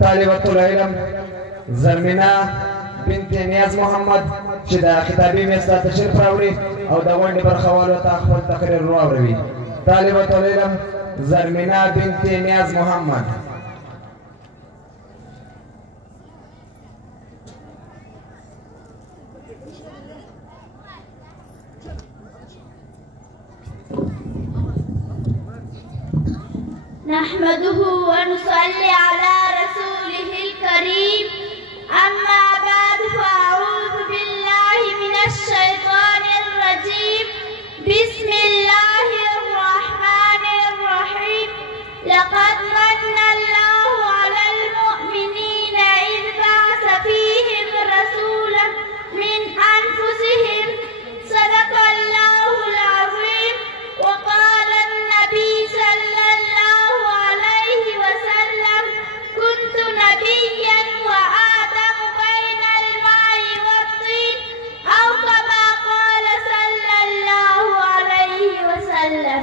طالبة العلم زرمنا بنت نیاز محمد چې د خطابي میز ته تشریف راوړي او د غونډې برخوالو ته خپل تقریر واوروي. طالبة العلم زرمنا بنت نیاز محمد. نحمده ونصلي على رسوله الكريم أما بعد فأعوذ بالله من الشيطان الرجيم بسم الله الرحمن الرحيم لقد من الله على المؤمنين إذ بعث فيهم رسولا من أنفسهم صدق الله العظيم. وقال النبي صلى الله عليه وسلم كنت نبيا وآدم بين الماء والطين أو كما قال صلى الله عليه وسلم.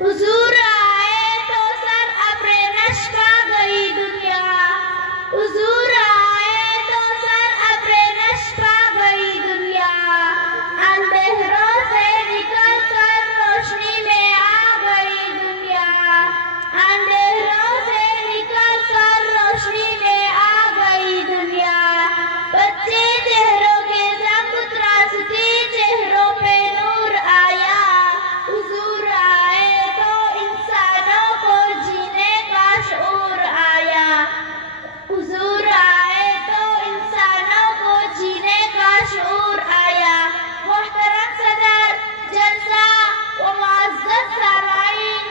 حضور آئے تو سر ابر نشپا گئی دنیا. حضور آئے تو سر ابر نشپا گئی دنیا. اندھیروں سے نکل کر روشنی میں آ گئی دنیا. اندھیروں سے نکل کر روشنی میں آ گئی دنیا. بچے چہروں کے زنگ تراشتے چہروں پہ نور آیا. حضور آئے تو انسانوں کو جینے کا شعور آیا. حضور آئے تو انسانوں کو جینے کا شعور آیا. محترم صدر جلسہ و معزز سامعین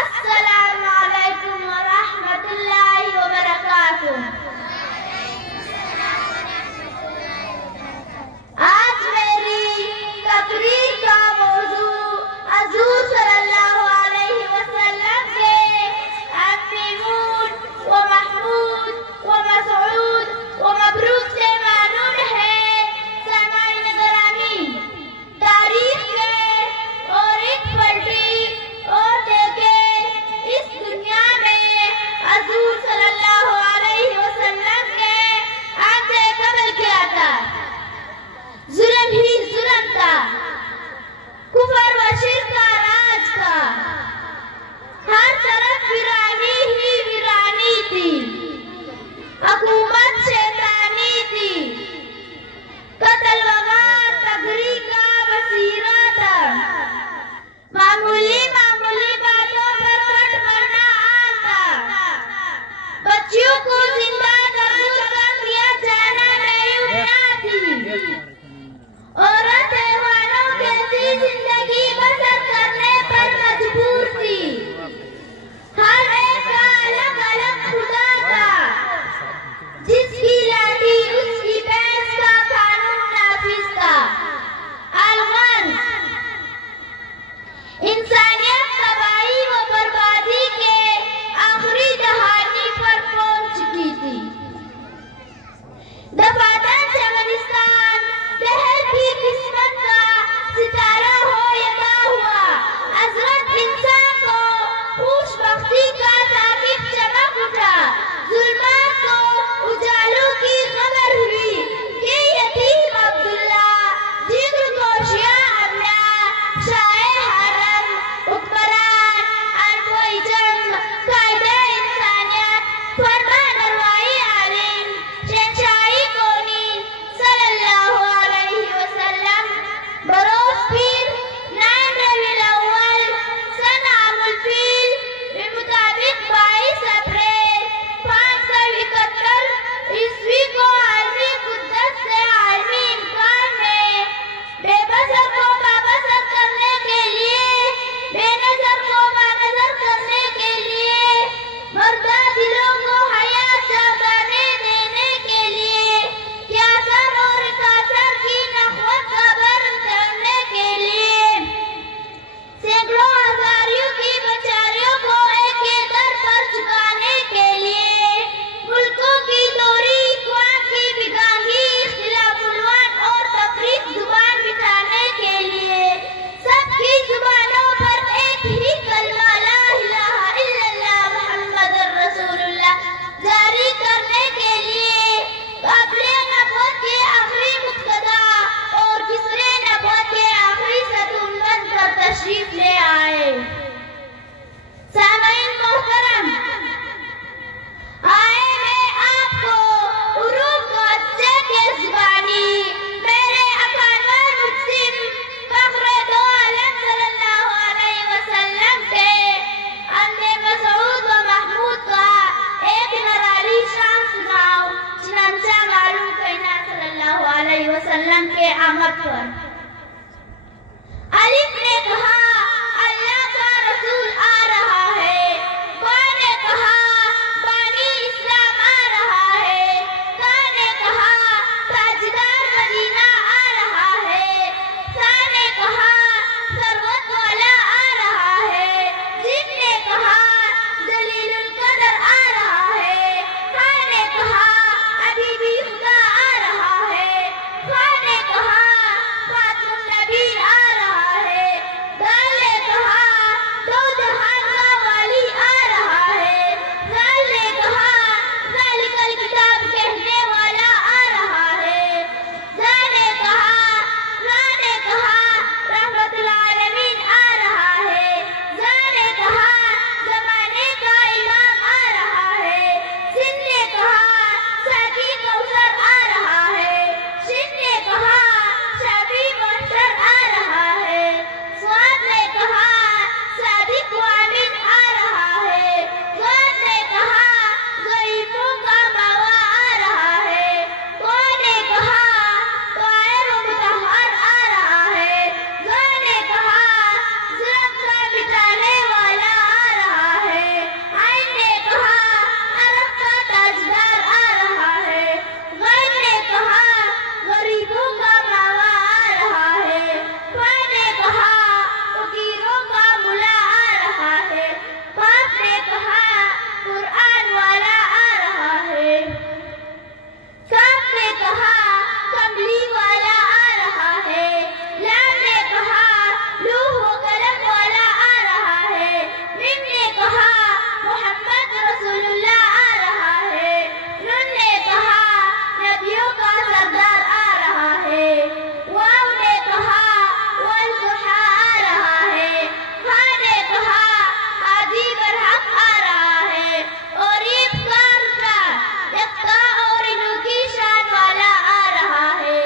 السلام علیکم ورحمۃ اللہ وبرکاتہ. آج میری تقریر کا موضوع حضور صلی اللہ علیہ وسلم کے امین و محمود و مسعود و مبروک سے معلوم ہے. سامعین گرامی، تاریخ کے اور ایک پلٹی اور دیکھے اس دنیا میں حضور صلی اللہ علیہ وسلم کے آتے قبل کیا تھا؟ ظلم ہی ظلم تھا. کفر و شرک کا راج تھا. ہر طرف ویرانی ہی ویرانی تھی. حکومت شیطانی تھی. قتل وغار تگری کا وسیلہ تھا. معمولی باتوں پر کٹ مرنا عام تھا. بچیوں کو زندہ دبور کر دیا جانا معیوبیاں تھی. عورت حیوانوں جیسی زندگی بسر کرنے پر مجبور تھی. ہر ایک کا الگ الگ خدا تھا. قیامت پر۔ الف نے کہا اللہ کا رسول آ رہا ہے، با نے کہا بانی اسلام آ رہا ہے، تا نے کہا تاجدار مدینہ آ رہا ہے، سا نے کہا ثروت والا آ رہا ہے، جن نے کہا جلیل القدر آ رہا ہے، ہا نے کہا ابھی بھی خدا آ رہا ہے، خا نے کہا خاتم النبیین آ رہا ہے، دال نے کہا دو جہان کا والی آ رہا ہے، زال نے کہا ذالک الکتاب کہنے والا آ رہا ہے، زا نے کہا را نے کہا رحمت العالمین آ رہا ہے، زا نے کہا زمانے کا امام آ رہا ہے، سن نے کہا ساقی کوثر آ رہا ہے، شن نے کہا شافی محشر آ رہا ہے، صاد نے کہا صادق و امین آ رہا ہے، ضاد نے کہا ضعیفوں کا ماوا آ رہا ہے، طا نے کہا طاہر و مطہر آ رہا ہے، ظا نے کہا ظلم کا مٹانے والا آ رہا ہے، عین نے کہا عرب کا تاجدار آ رہا ہے، غین نے کہا غریبوں کا ماوا آ رہا ہے، فا نے کہا فقیروں کا ملا آ رہا ہے، قاف نے کہا قرآن والا آ رہا ہے، کاف نے کہا کملی والا آ رہا ہے، لام نے کہا لوح و قلم والا آ رہا ہے، میم نے کہا محمد رسول اللہ آ رہا ہے، نون نے کہا نبیوں کا سردار آ رہا ہے، واو نے کہا والضحیٰ آ رہا ہے، ہا نے کہا ہادی برحق آ رہا ہے، اور افطار کا یکتا اور انوکھی شان والا آ رہا ہے۔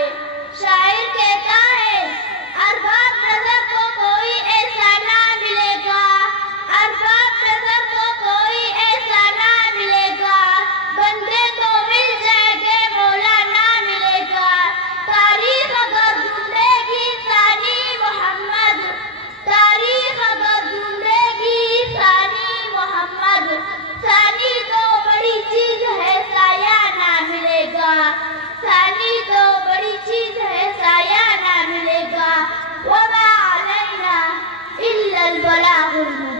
شاعر کہتا ہے ارباب نظر کو کوئی ایسا نہ ملے گا، ارباب نظر کو کوئی ایسا نہ ملے گا، بندے تو مل جائیں گے مولا نہ ملے گا، تاریخ اگر ڈھونڈے گی ثانی محمد، تاریخ اگر ڈھونڈے گی ثانی محمد، ثانی تو بڑی چیز ہے سایہ نہ ملے گا، ثانی تو بڑی چیز ہے سایہ نہ ملے گا، وما علینا الا البلاغ المبین۔